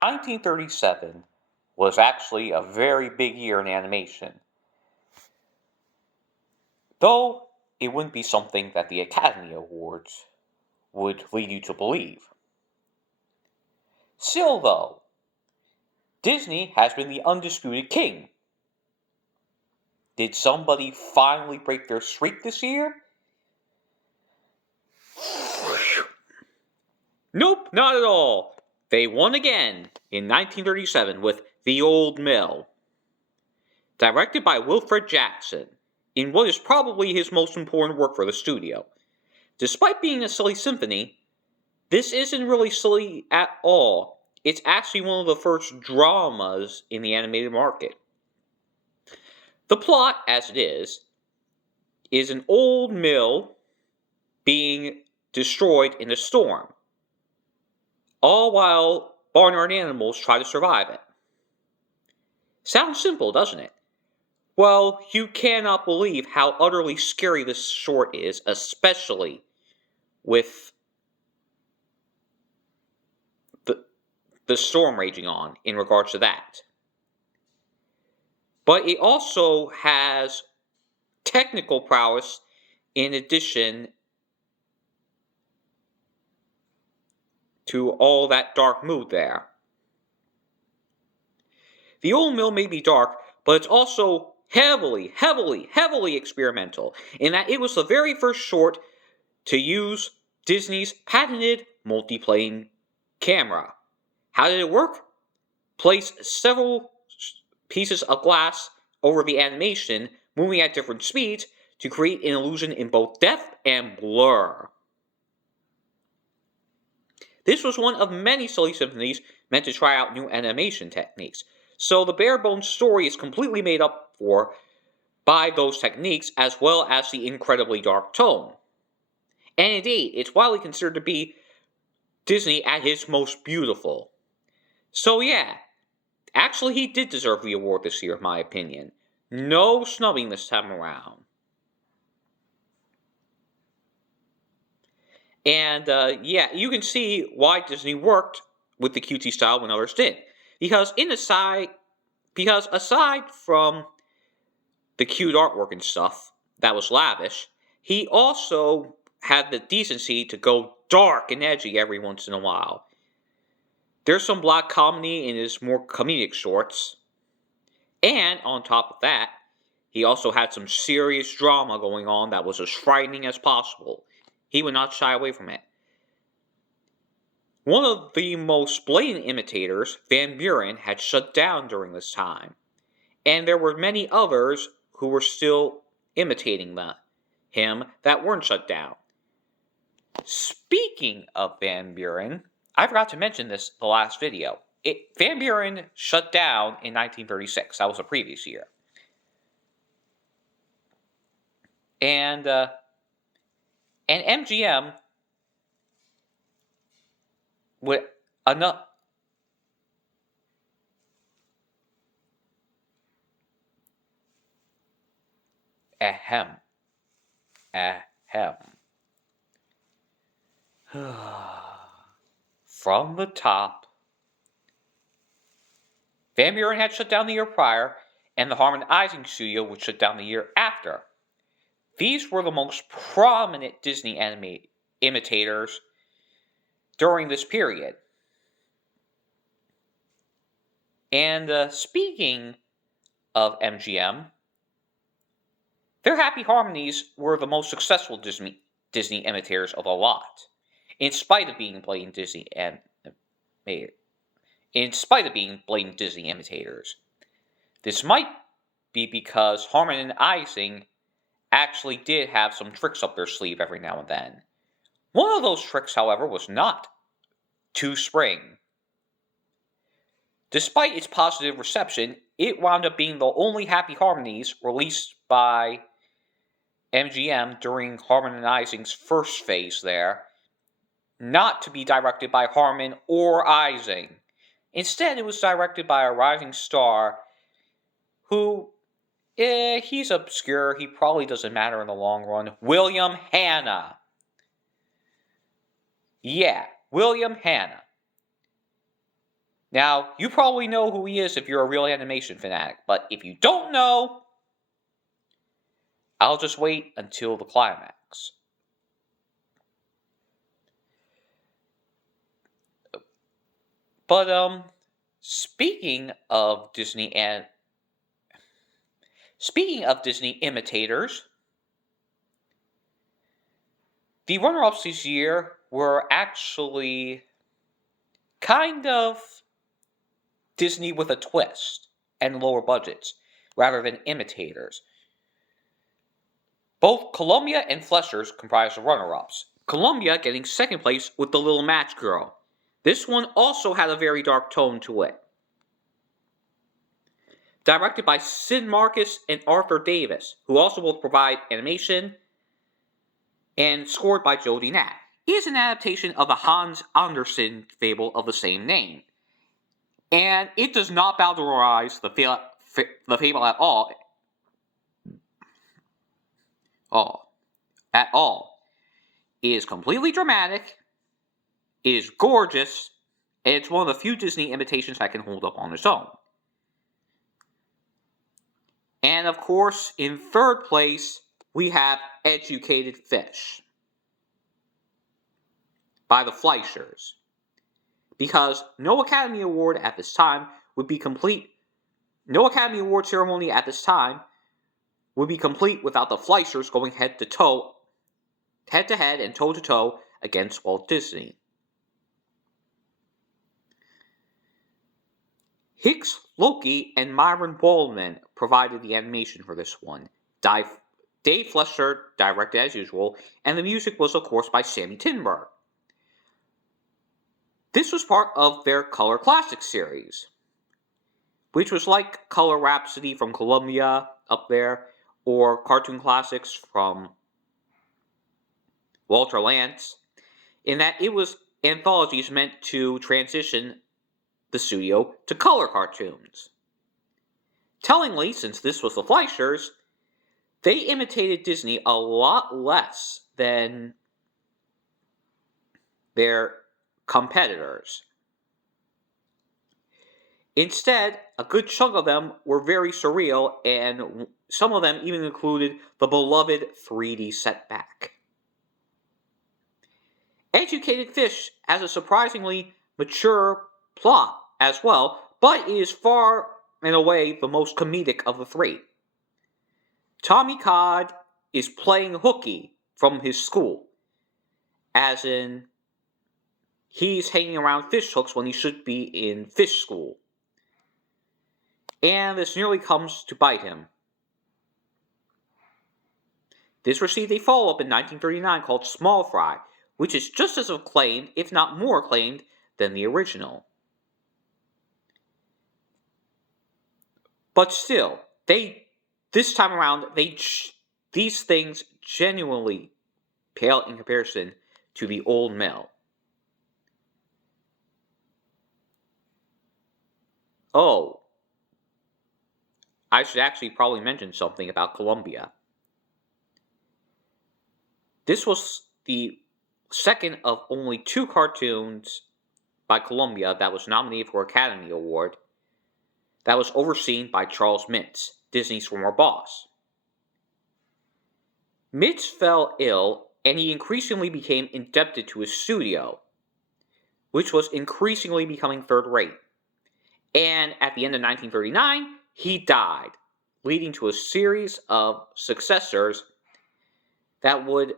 1937 was actually a very big year in animation, though it wouldn't be something that the Academy Awards would lead you to believe. Still, though, Disney has been the undisputed king. Did somebody finally break their streak this year? Nope, not at all. They won again in 1937 with The Old Mill, directed by Wilfred Jackson, in what is probably his most important work for the studio. Despite being a silly symphony, this isn't really silly at all. It's actually one of the first dramas in the animated market. The plot, as it is an old mill being destroyed in a storm, all while barnyard animals try to survive it. Sounds simple, doesn't it? Well, you cannot believe how utterly scary this short is, especially with the storm raging on in regards to that. But it also has technical prowess in addition to all that dark mood there. The Old Mill may be dark, but it's also heavily experimental in that it was the very first short to use Disney's patented multiplane camera. How did it work? Place several pieces of glass over the animation, moving at different speeds to create an illusion in both depth and blur. This was one of many silly symphonies meant to try out new animation techniques, so the bare-bones story is completely made up for by those techniques as well as the incredibly dark tone. And indeed, it's widely considered to be Disney at his most beautiful. So yeah, actually he did deserve the award this year, in my opinion. No snubbing this time around. And yeah, you can see why Disney worked with the cutesy style when others did. Because aside from the cute artwork and stuff that was lavish, he also had the decency to go dark and edgy every once in a while. There's some black comedy in his more comedic shorts. And on top of that, he also had some serious drama going on that was as frightening as possible. He would not shy away from it. One of the most blatant imitators, Van Buren, had shut down during this time. And there were many others who were still imitating him that weren't shut down. Speaking of Van Buren, I forgot to mention this the last video. Van Buren shut down in 1936. That was the previous year. And MGM with enough. Ahem. From the top. Van Buren had shut down the year prior, and the Harmonizing Studio would shut down the year after. These were the most prominent Disney imitators during this period. And speaking of MGM, their Happy Harmonies were the most successful Disney imitators of a lot, in spite of being blatant Disney imitators. This might be because Harmonizing actually did have some tricks up their sleeve every now and then. One of those tricks, however, was not To Spring. Despite its positive reception, it wound up being the only Happy Harmonies released by MGM during Harmonizing's first phase there, not to be directed by Harmon or Ising. Instead, it was directed by a rising star who, he's obscure, he probably doesn't matter in the long run, William Hanna. Yeah, William Hanna. Now, you probably know who he is if you're a real animation fanatic, but if you don't know, I'll just wait until the climax. But, speaking of Disney imitators, the runner-ups this year were actually kind of Disney with a twist and lower budgets, rather than imitators. Both Columbia and Fleischer's comprised the runner-ups. Columbia getting second place with The Little Match Girl. This one also had a very dark tone to it. Directed by Sid Marcus and Arthur Davis, who also both provide animation, and scored by Jody Nat. It is an adaptation of the Hans Andersen fable of the same name. And it does not bowdlerize the fable at all. At all. It is completely dramatic, it is gorgeous, and it's one of the few Disney imitations that can hold up on its own. And of course, in third place, we have Educated Fish by the Fleischers. Because no Academy Award ceremony at this time would be complete without the Fleischers going head to head and toe to toe against Walt Disney. Hicks Loki and Myron Waldman provided the animation for this one. Dave Fleischer directed as usual, and the music was of course by Sammy Tinberg. This was part of their Color Classics series, which was like Color Rhapsody from Columbia up there, or Cartoon Classics from Walter Lantz, in that it was anthologies meant to transition the studio to color cartoons. Tellingly, since this was the Fleischers, they imitated Disney a lot less than their competitors. Instead, a good chunk of them were very surreal, and some of them even included the beloved 3D setback. Educated Fish has a surprisingly mature plot as well, but is far and away the most comedic of the three. Tommy Cod is playing hooky from his school, as in he's hanging around fish hooks when he should be in fish school. And this nearly comes to bite him. This received a follow-up in 1939 called Small Fry, which is just as acclaimed, if not more acclaimed, than the original. But still, this time around, these things genuinely pale in comparison to the old mill. Oh, I should actually probably mention something about Columbia. This was the second of only 2 cartoons by Columbia that was nominated for Academy Award that was overseen by Charles Mintz, Disney's former boss. Mintz fell ill, and he increasingly became indebted to his studio, which was increasingly becoming third-rate. And at the end of 1939, he died, leading to a series of successors that would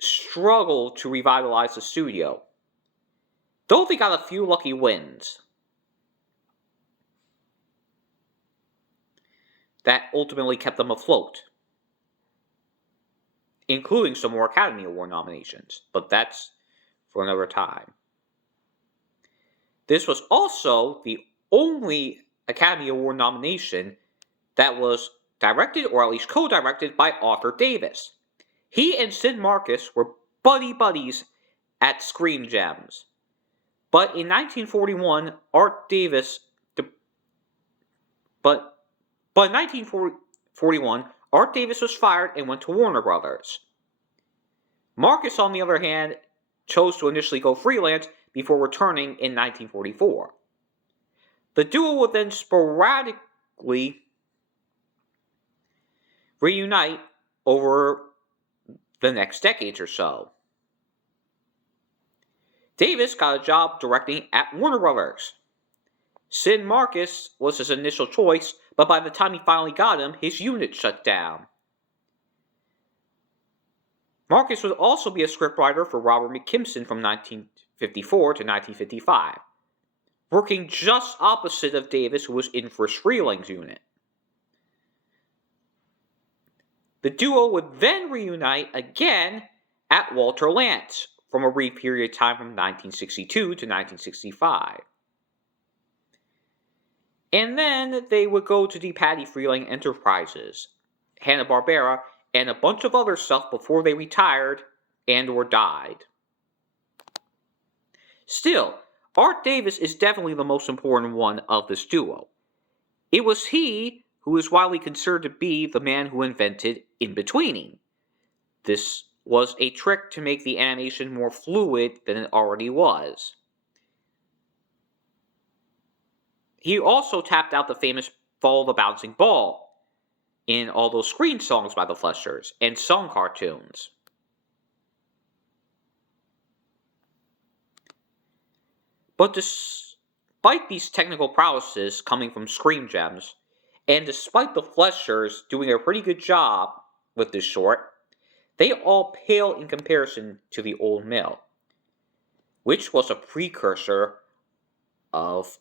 struggle to revitalize the studio, though they got a few lucky wins that ultimately kept them afloat, including some more Academy Award nominations, but that's for another time. This was also the only Academy Award nomination that was directed, or at least co-directed, by Arthur Davis. He and Sid Marcus were buddies at Screen Gems. But in 1941, Art Davis was fired and went to Warner Brothers. Marcus, on the other hand, chose to initially go freelance before returning in 1944. The duo would then sporadically reunite over the next decades or so. Davis got a job directing at Warner Brothers. Sid Marcus was his initial choice, but by the time he finally got him, his unit shut down. Marcus would also be a scriptwriter for Robert McKimson from 1954 to 1955, working just opposite of Davis, who was in for Freeling's unit. The duo would then reunite again at Walter Lantz from a brief period of time from 1962 to 1965. And then they would go to the Patty Freeling Enterprises, Hanna-Barbera, and a bunch of other stuff before they retired and or died. Still, Art Davis is definitely the most important one of this duo. It was he who is widely considered to be the man who invented in-betweening. This was a trick to make the animation more fluid than it already was. He also tapped out the famous Follow the Bouncing Ball in all those screen songs by the Fleshers and song cartoons. But despite these technical prowesses coming from Screen Gems, and despite the Fleshers doing a pretty good job with this short, they all pale in comparison to the Old Mill, which was a precursor of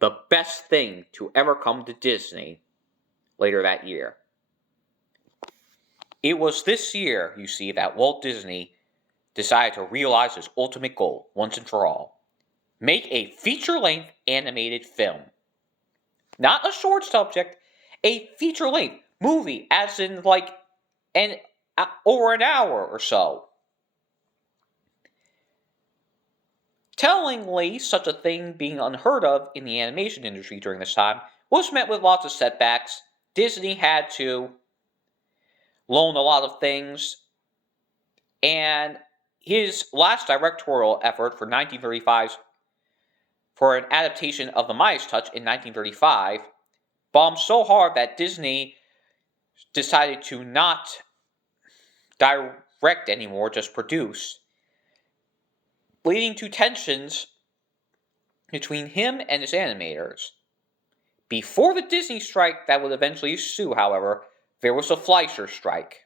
the best thing to ever come to Disney later that year. It was this year, you see, that Walt Disney decided to realize his ultimate goal, once and for all. Make a feature-length animated film. Not a short subject, a feature-length movie, as in like over an hour or so. Tellingly, such a thing being unheard of in the animation industry during this time was met with lots of setbacks. Disney had to loan a lot of things, and his last directorial effort for 1935 for an adaptation of The Midas Touch in 1935 bombed so hard that Disney decided to not direct anymore, just produce, leading to tensions between him and his animators. Before the Disney strike that would eventually ensue, however, there was a Fleischer strike.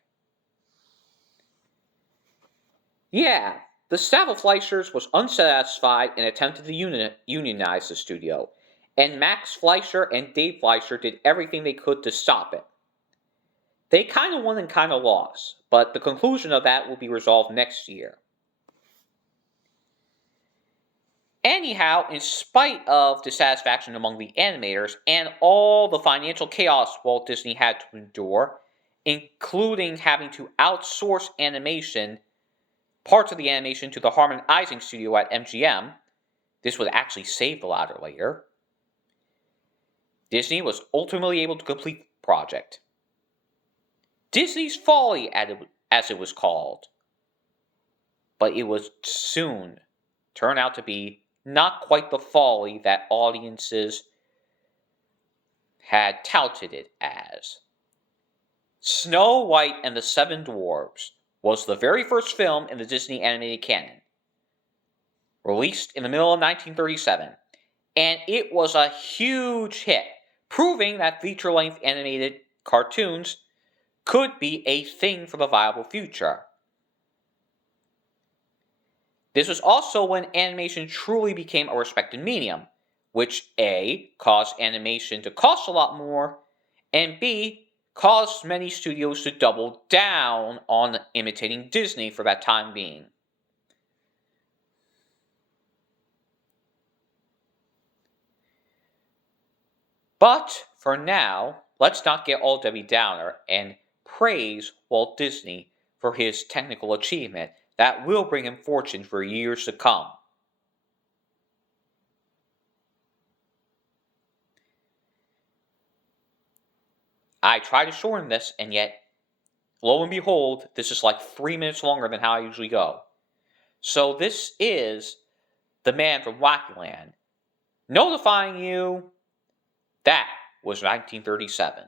Yeah, the staff of Fleischer's was unsatisfied and attempted to unionize the studio, and Max Fleischer and Dave Fleischer did everything they could to stop it. They kind of won and kind of lost, but the conclusion of that will be resolved next year. Anyhow, in spite of dissatisfaction among the animators and all the financial chaos Walt Disney had to endure, including having to outsource parts of the animation to the Harman Ising studio at MGM, this would actually save the latter later, Disney was ultimately able to complete the project. Disney's Folly, as it was called. But it would soon turn out to be not quite the folly that audiences had touted it as. Snow White and the Seven Dwarfs was the very first film in the Disney animated canon, released in the middle of 1937, and it was a huge hit, proving that feature-length animated cartoons could be a thing for the viable future. This was also when animation truly became a respected medium, which A, caused animation to cost a lot more, and B, caused many studios to double down on imitating Disney for that time being. But for now, let's not get all Debbie Downer and praise Walt Disney for his technical achievement that will bring him fortune for years to come. I tried to shorten this, and yet, lo and behold, this is like 3 minutes longer than how I usually go. So this is the Man from Wackyland, notifying you That was 1937.